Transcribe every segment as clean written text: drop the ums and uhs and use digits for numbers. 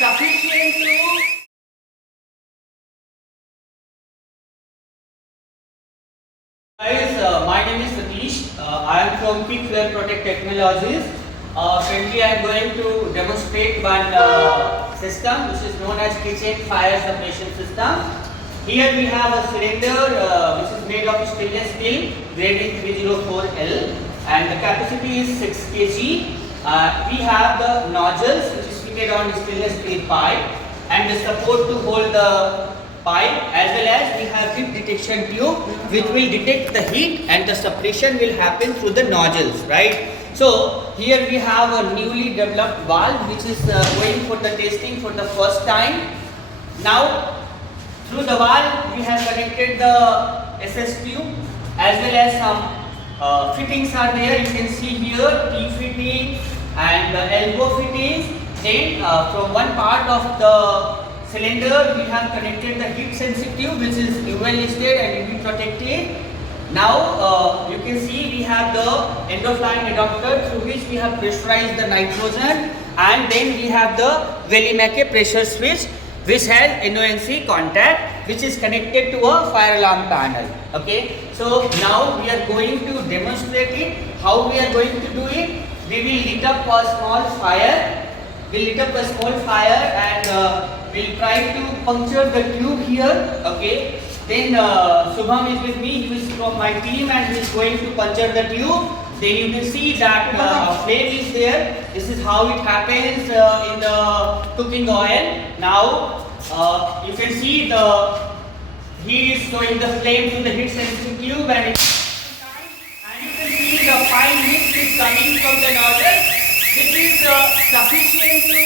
sufficient to Guys, my name is Satish. I am from Quick Flare Protect Technologies. Currently, I am going to demonstrate one system which is known as kitchen fire suppression system. Here we have a cylinder which is made of stainless steel grade 304L and the capacity is 6 kg. We have the nozzles which is fitted on stainless steel pipe and the support to hold the pipe, as well as we have heat detection tube which will detect the heat and the suppression will happen through the nozzles, right? So here we have a newly developed valve which is going for the testing for the first time. Now through the valve we have connected the SS tube as well as some fittings are there. You can see here T-fitting and the elbow fittings. Then from one part of the cylinder we have connected the heat sensitive which is UV listed and UV protected. Now you can see we have the end of line adapter through which we have pressurized the nitrogen, and then we have the Velimac pressure switch which has NONC contact which is connected to a fire alarm panel. Okay, so now we are going to demonstrate it. How we are going to do it? We will lit up a small fire. And we'll try to puncture the tube here. Okay. Then Shubham is with me. He is from my team and he is going to puncture the tube. Then you can see that flame is there. This is how it happens in the cooking oil. Now you can see he is showing the flame to the heat sensitive tube and you can see the fine mist is coming from the nozzle. This is sufficient to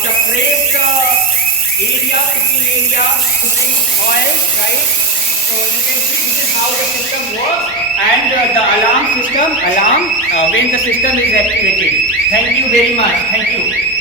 suppress the area, cooking oil, right? So you can see this is how the system works, and the alarm when the system is activated. Thank you very much. Thank you.